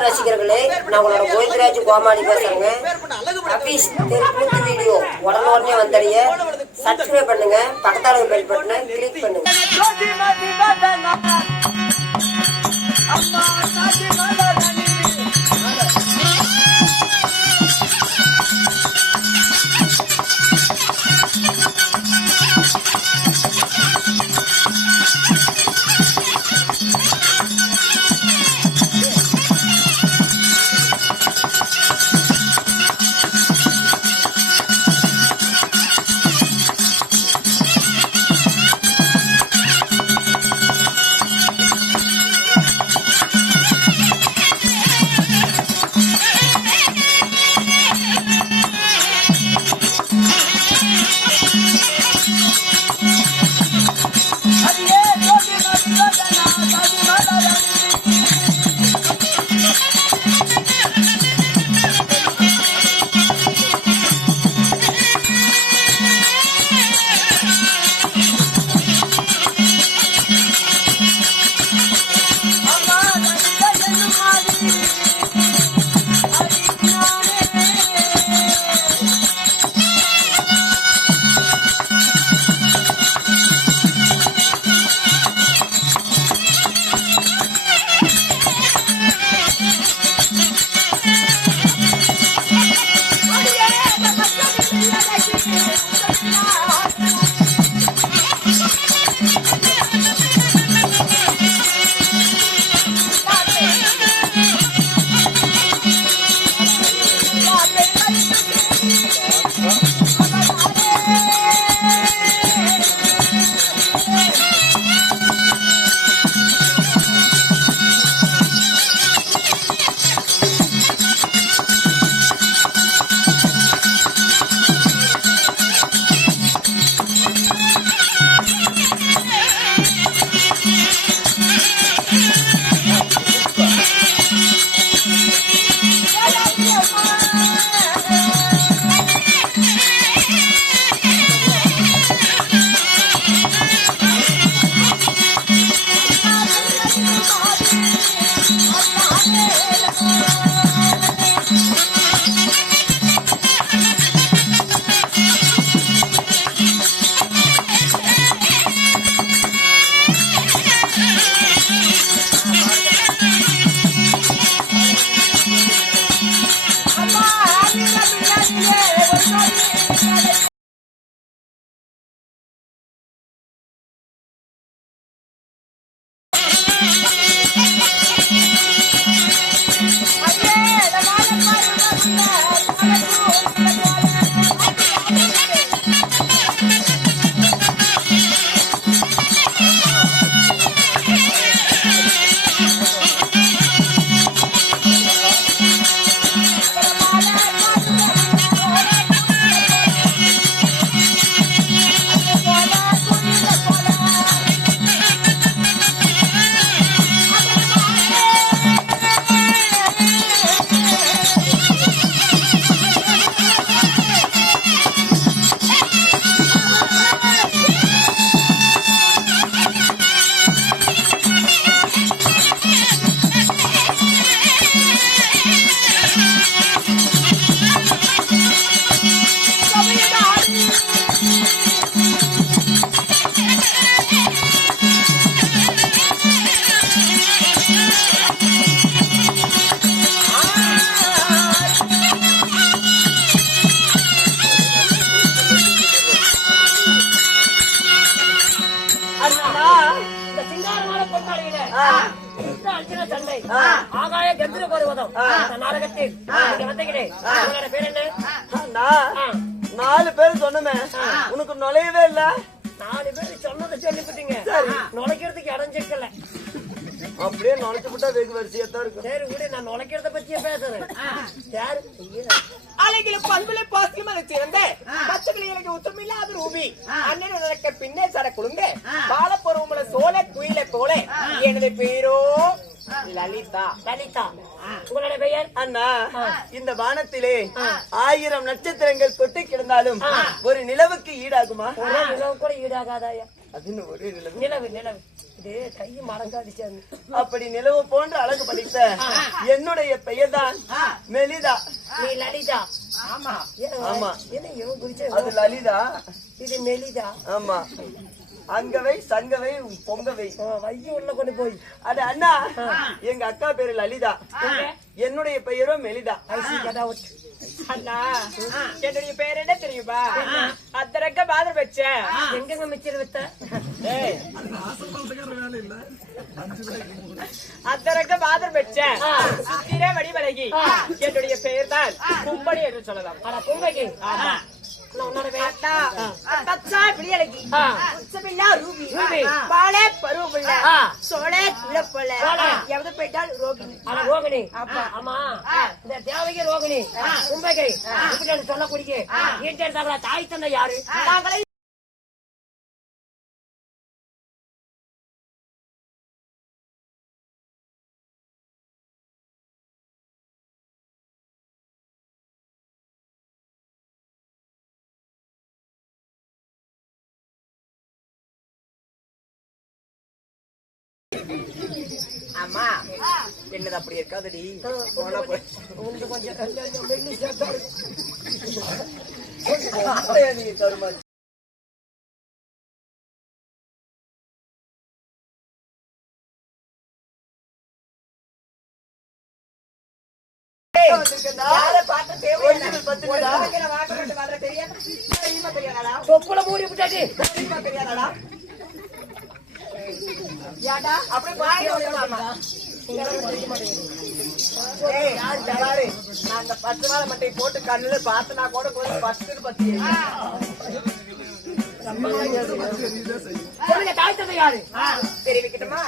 சிங்கார் ரசிகர்களே, நான் உங்களோட கோவிந்தராஜ் கோமாளி பேசுறேங்க. அபீஸ் தெருக்கூத்து வீடியோ உடனே வந்தடைய சப்ஸ்கிரைப் பண்ணுங்க, பக்கத்தால பெல் பட்டனை கிளிக் பண்ணுங்க. ஆகாய கந்திர பருவதம் நாடகத்தில் பேர் என்ன? 4 பேர் சொன்னமே, உனக்கு நுழையவே இல்ல. 4 பேர் சொன்னதை சொல்லிவிட்டீங்க, நுழைக்கிறதுக்கு இடம் செக்கல. அப்படியே நுழைச்சு விட்டா வெகு வரிசையா தான் இருக்கும். சரி விட, நான் நுழைக்கிறத பத்தியே பேசுறேன். யாரு அலைகளை பண்புகளை பாசியமாக சேர்ந்த பச்சைகளை எனக்கு உத்தமில்லாத ரூபி அண்ணன் எனக்கு பின்னே சட குழுங்க பாலப்பருவமுள்ள சோழ குயிலை போல எனது பேரோ லலிதா. லலிதா உங்களோட பெயர்? அண்ணா, இந்த வானத்திலே 1000 நட்சத்திரங்கள் கொட்டி கிடந்தாலும் ஒரு நிலவுக்கு ஈடாகுமா? ஒரு நிலவு கூட ஈடாகாதாயா? அது ஒரே நிலவு. நிலவு நிலவு இது கை மடங்காடிச்சாமி. அப்படி நிலவு போன்ற அழகு படைத்த என்னுடைய பெயர் தான் மெலிதா. நீ லலிதா. ஆமா ஆமா. என்ன இவன் குறிச்ச அது லலிதா. இது மெலிதா. ஆமா. அங்கவை சங்கவை பொங்கவை வைய உள்ள கொண்டு போய். அது அண்ணா எங்க அக்கா பேரு லலிதா, என்னுடைய பெயரும் மெலிதா. அண்ணா என்னுடைய பேர் என்ன தெரியுமா? அத்தரக்க பாதர் வச்ச எங்கங்க மிச்சர் வித்த? அத்தரக்க பாதர் வச்ச சுத்திர வடிவழகி என்னுடைய பெயர் தான் கும்படி என்று சொல்லலாம். அட பொம்பைக்கு. ஆமா உன்னோட பேர் பச்சா பிடியழகி உச்சமில்லா ரூபி ரூபி. பாலே பருவமுள்ள ஆ. சோழே குலப்பொல்ல சோழே. எவது போயிட்டால் ரோகிணி. அட ரோகிணி. ஆமா. இந்த தேவகி ரோகிணி கும்பகை இப்படி சொல்ல குடிக்க ஈட்டெடுத்தாங்களா? தாய் தந்தை யாரு? நாங்களே அம்மா என்னது அப்படி இருக்காதடி போனா போய் உங்களுக்கு கொஞ்சம் மெல்லி சேர்த்தா நீங்க தருமா தொப்புல மூடி விட்டாச்சு. மட்டை போட்டு கண்ணுல பார்த்தனா கூட கொஞ்சம் பத்து பத்தி சொல்லுங்க, தாய் தந்தை யாரு? தெரிவிக்கட்டுமா?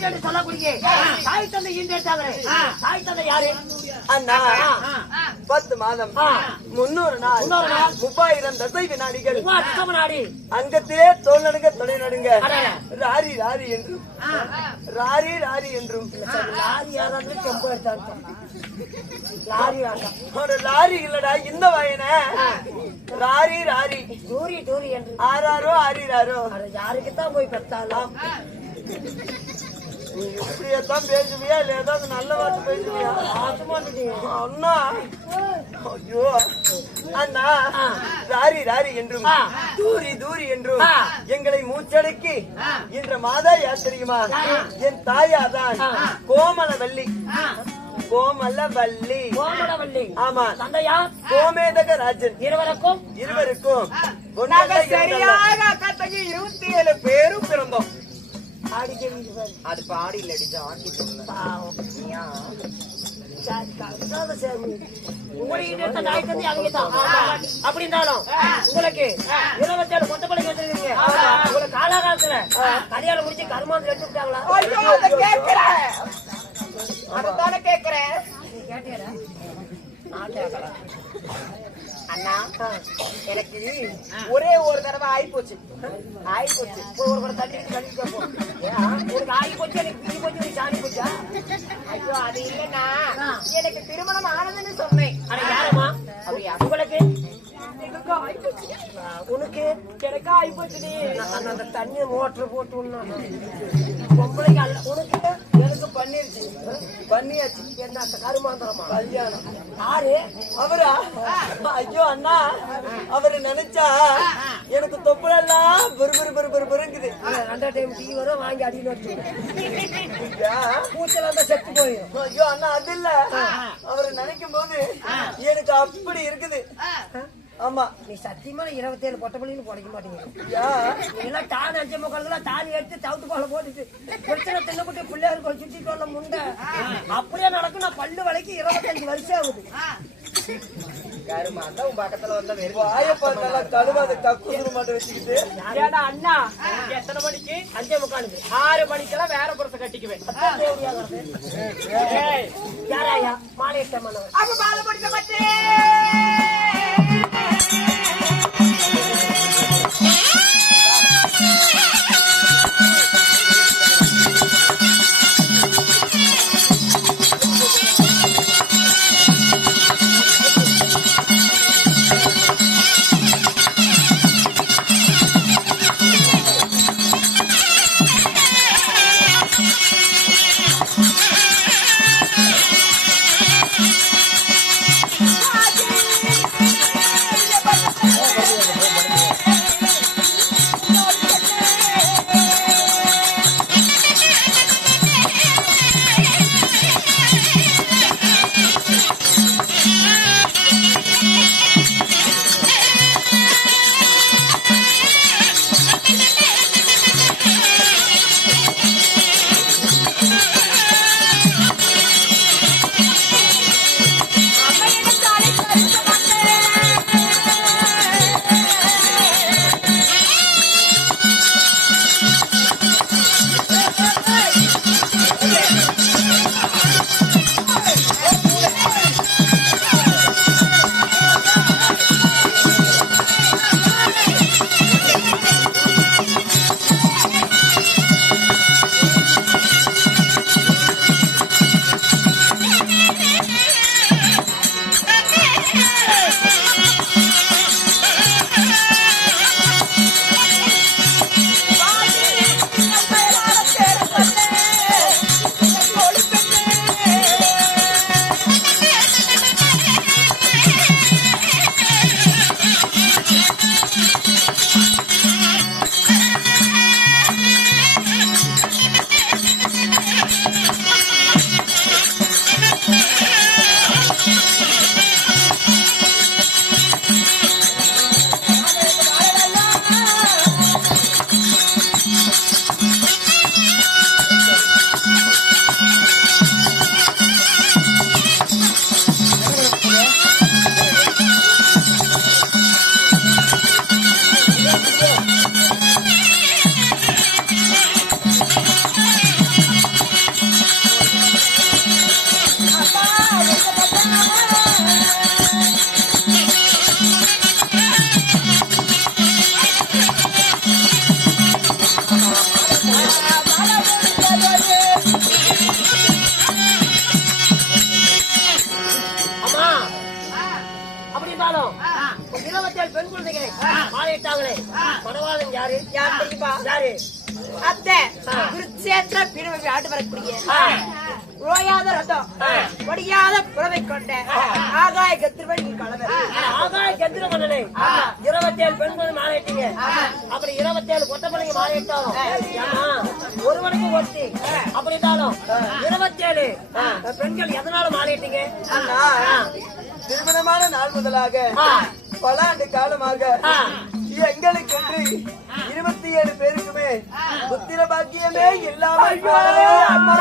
இப்படி என்று சொல்லக்கூடிய தாய் தந்தை ஈண்டெடுத்தாங்களே தாய் தந்தை யாரு? அண்ணா 10 மாதம் 300 நாள் 3000 தசை வினாடிகள் நாடி அங்கத்திலே தோல் நடுங்க தொலை நடுங்க ராரி ராரி என்றும் ராரி ராரி என்றும் லாரி யாராவது செம்பு எடுத்தாங்க லாரி ஆட்டம் ஒரு லாரி இல்லடா இந்த வயன ராரி ராரி டூரி டூரி என்று ஆறாரோ ஆறிராரோ யாருக்குத்தான் போய் பெற்றாலும் நீ இப்படியத்தான் பேசுவியா இல்ல ஏதாவது நல்ல வார்த்தை பேசுவியா அண்ணா ஐயோ அண்ணா ராரி ராரி என்றும் தூரி தூரி என்றும் எங்களை மூச்சடக்கி என்ற மாதா யார் தெரியுமா? என் தாயாதான் கோமலவல்லி கோமலவல்லி கோமலவல்லி. ஆமா தந்தையா கோமேதக ராஜன். இருவருக்கும் சரியாக அக்கத்தக்கு 27 பேரும் பிறந்தோம். அது பாடி இல்லடி ஜாக்கி அப்படி இருந்தாலும் உங்களுக்கு 27 கொத்த பழக்கம் வச்சிருக்கீங்க. உங்களுக்கு காலாகாலத்துல கல்யாணம் முடிச்சு கருமாந்திரம் எடுத்து விட்டாங்களா? அதத்தானே கேக்குறேன். நீ கேட்டீங்களா? நான் கேட்கல. அண்ணா எனக்கு ஒரே ஒரு தடவை ஆயிப்போச்சு ஒரு தண்ணி கழிவு கேட்போம். உனக்கு ஆகி போச்சு எனக்கு பிடி போச்சு நீ சாணி போச்சா? ஐயோ அது இல்லைன்னா எனக்கு திருமணம் ஆனதுன்னு சொன்னேன். ஆனா யாரம்மா அப்படியா? உங்களுக்கு உனக்கு எனக்கு ஆயிப்போச்சு. அந்த தண்ணி மோட்டர் போட்டு பொம்பளைக்கு அல்ல உனக்கு எனக்கு பண்ணிருச்சு பண்ணியாச்சு. என்ன அந்த கருமாந்திரமா கல்யாணம் யாரு அவரா? ஐயோ அண்ணா அவரு நினைச்சா எனக்கு தொப்புளெல்லாம் பெருங்குது. 2 டைம் டீ வரும் வாங்கி அடியில் வச்சு பூச்சல் அந்த செத்து போயிடும். ஐயோ அண்ணா அது இல்ல அவரு நினைக்கும் போது எனக்கு அப்படி இருக்குது. ஆமா நீ சத்தியமா 27 பொட்டப்பள்ளின்னு குறைக்க மாட்டீங்க. இதெல்லாம் தானே 5:45 தாலி எடுத்து தவிட்டு போல போட்டுட்டு பிரச்சனை தின்னப்பட்டு பிள்ளையாருக்கு சுத்தி சொல்ல முண்டை அப்படியே நடக்கும். நான் பல்லு வலைக்கு 25 வருஷம் ஆகுது. பக்கத்துல வந்த வாயப்பாத்தால கழுவாத கக்குதுரு மட்டும் வச்சுக்கிட்டு அண்ணா எத்தனை மணிக்கு? 5:45 6 மணிக்கெல்லாம் வேற புறத்தை கட்டிக்குவேன். யாராயா மாலையிட்டமான அப்ப பாலை படிக்க மாட்டே. யார் தெரியுமா? யாரு? அத்தை குருச்சேத்திர பிரிவு ஆட்டு வரக்கூடிய ஓயாத ரத்தம் ஒடியாத புறவை கொண்ட ஆகாய கத்திரவழி கலவர். ஆகாய கத்திர மன்னனே 27 பெண்கள் மாறிட்டீங்க. அப்புறம் 27 கொட்ட பிள்ளைங்க மாறிட்டாலும் ஒருவனுக்கு ஒருத்தி அப்படிட்டாலும் 27 பெண்கள் எதனால மாறிட்டீங்க? திருமணமான நாள் முதலாக பல ஆண்டு காலமாக எங்களுக்கு என்று 27 பேருக்குமே புத்திர பாக்கியமே இல்லாமல் போனதே அம்மா.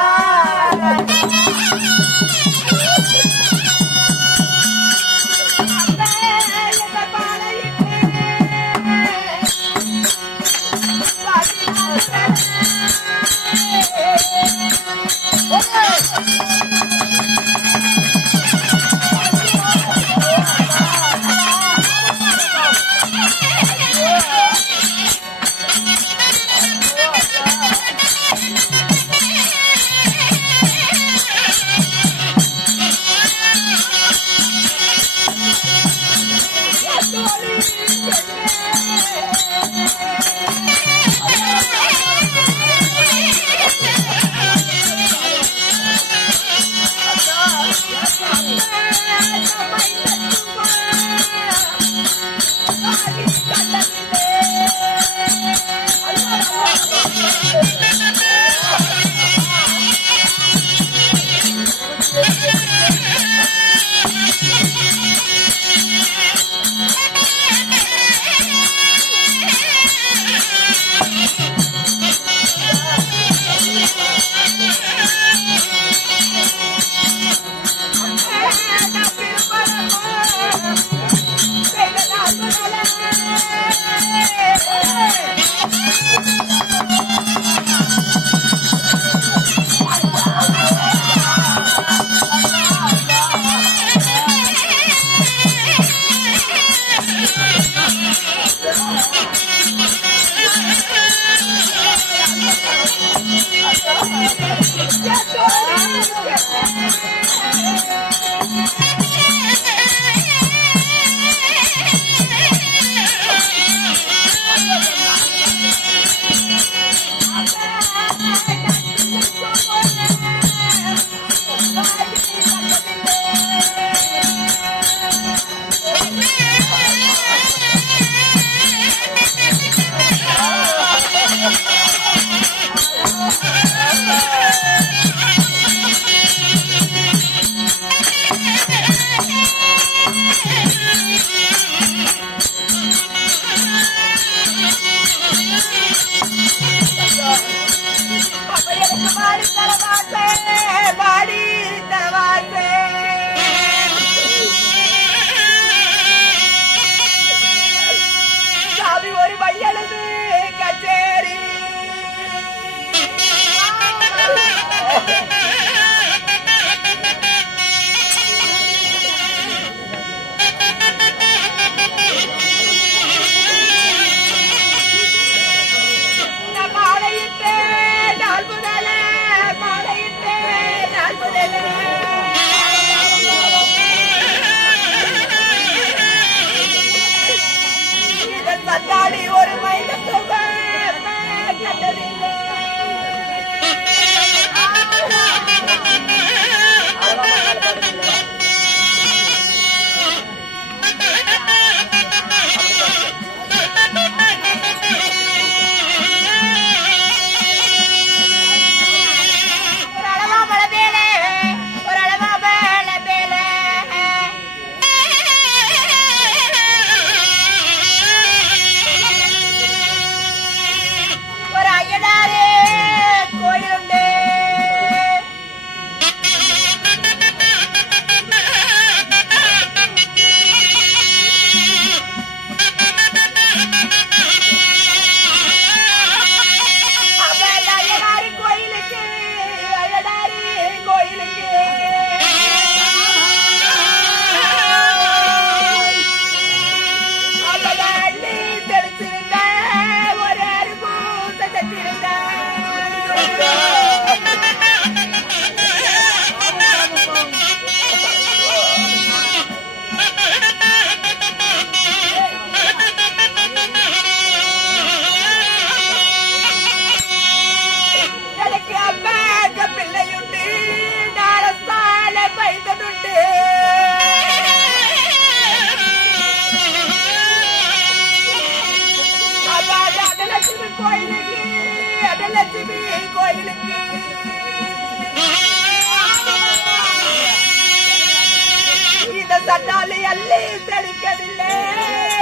எல்லை தெளிக்கவில்லை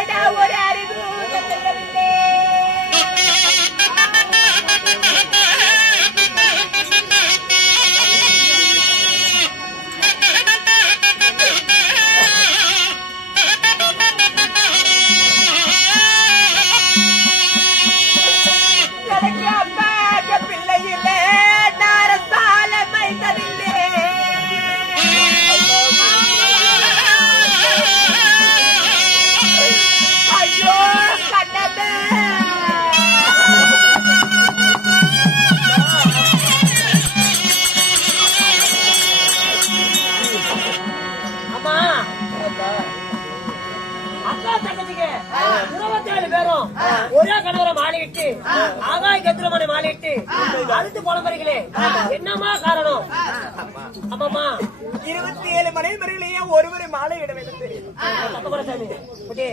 நான் ஒரு அறிவு செய்யவில்லை எனக்கு அப்பா பிள்ளை இல்லை நாரசால மைந்ததில்லை ஐயோ கண்ணமே அம்மா அக்கா தங்கச்சிக்கு 27 பேரும் ஒரே கணவரை மாலையிட்டு ஆகாய கத்திரமனை மாலையிட்டு அழுத்து புலம்புறீங்களே என்னமா காரணம்? அம்மாமா 27 மனைவியர்களையே ஒருவரை மாலை இட வேண்டும் தெரியும் சாமி குட்டி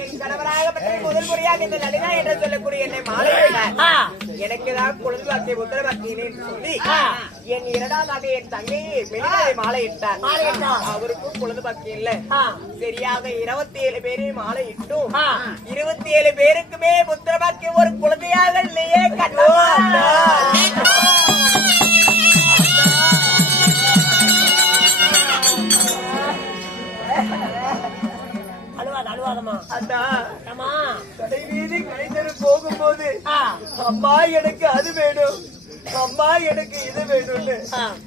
என் கணவராகப்பட்ட முதல் முறையாக இந்த லலிதா என்று சொல்லக்கூடிய என்னை மாலையிட்டார். எனக்குதான் குழந்தை வாக்கிய உத்தர வாக்கியினை சொல்லி என் இரண்டாவதாக என் தங்கையை வெளியே மாலையிட்டார். அவருக்கும் குழந்தை வாக்கியம் இல்ல. சரியாக 27 பேரை மாலையிட்டும் 27 பேருக்குமே புத்திர வாக்கியம் ஒரு குழந்தையாக இல்லையே கண்ணா. அழுவாதமா அண்ணா அம்மா கடை வீதி கலைஞர் போகும்போது அம்மா எனக்கு அது வேணும், அம்மா எனக்கு இது வேணும்னு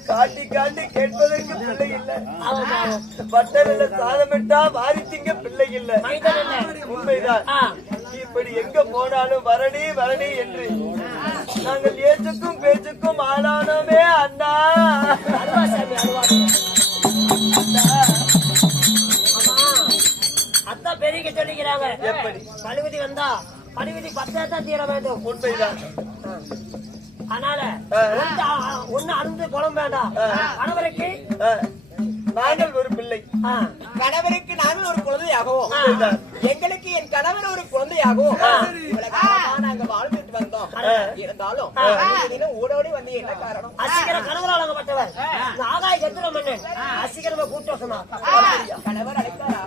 காட்டி காட்டி கேட்பதற்கு பிள்ளை இல்ல. பட்டரில் சாதமிட்டா வாரி திங்க பிள்ளை இல்ல. உண்மைதான். இப்படி எங்க போனாலும் வரணி வரணி என்று நாங்கள் ஏச்சுக்கும் பேச்சுக்கும் ஆளானோமே அண்ணா. அதான் பெரிய சொல்லிக்கிறாங்க. எப்படி பழுகுதி வந்தா பழுகுதி 10 தான் தீர வேண்டும். உண்மைதான். அதனால ஒண்ணு அருந்து குளம் வேண்டாம். கணவருக்கு நாங்கள் ஒரு பிள்ளை, கணவருக்கு நாங்கள் ஒரு குழந்தையாகவும் எங்களுக்கு என் கணவர் ஒரு குழந்தையாகவும் நாங்க வாழ்ந்துட்டு வந்தோம். இருந்தாலும் தினம் ஓடோடி வந்து என்ன காரணம்? அசிகரம் கணவர் வழங்கப்பட்டவர் ஆகாய கத்திரம் மன்னன் அசிகரமா கூட்டு சொன்னார். கணவர் அழைத்தாரா?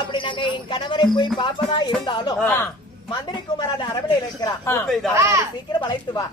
அப்படி நாங்க என் கணவரை போய் பார்ப்பதா இருந்தாலும் மந்திரி குமாரான அரவணையில் இருக்கிறார். சீக்கிரம் அழைத்து வா.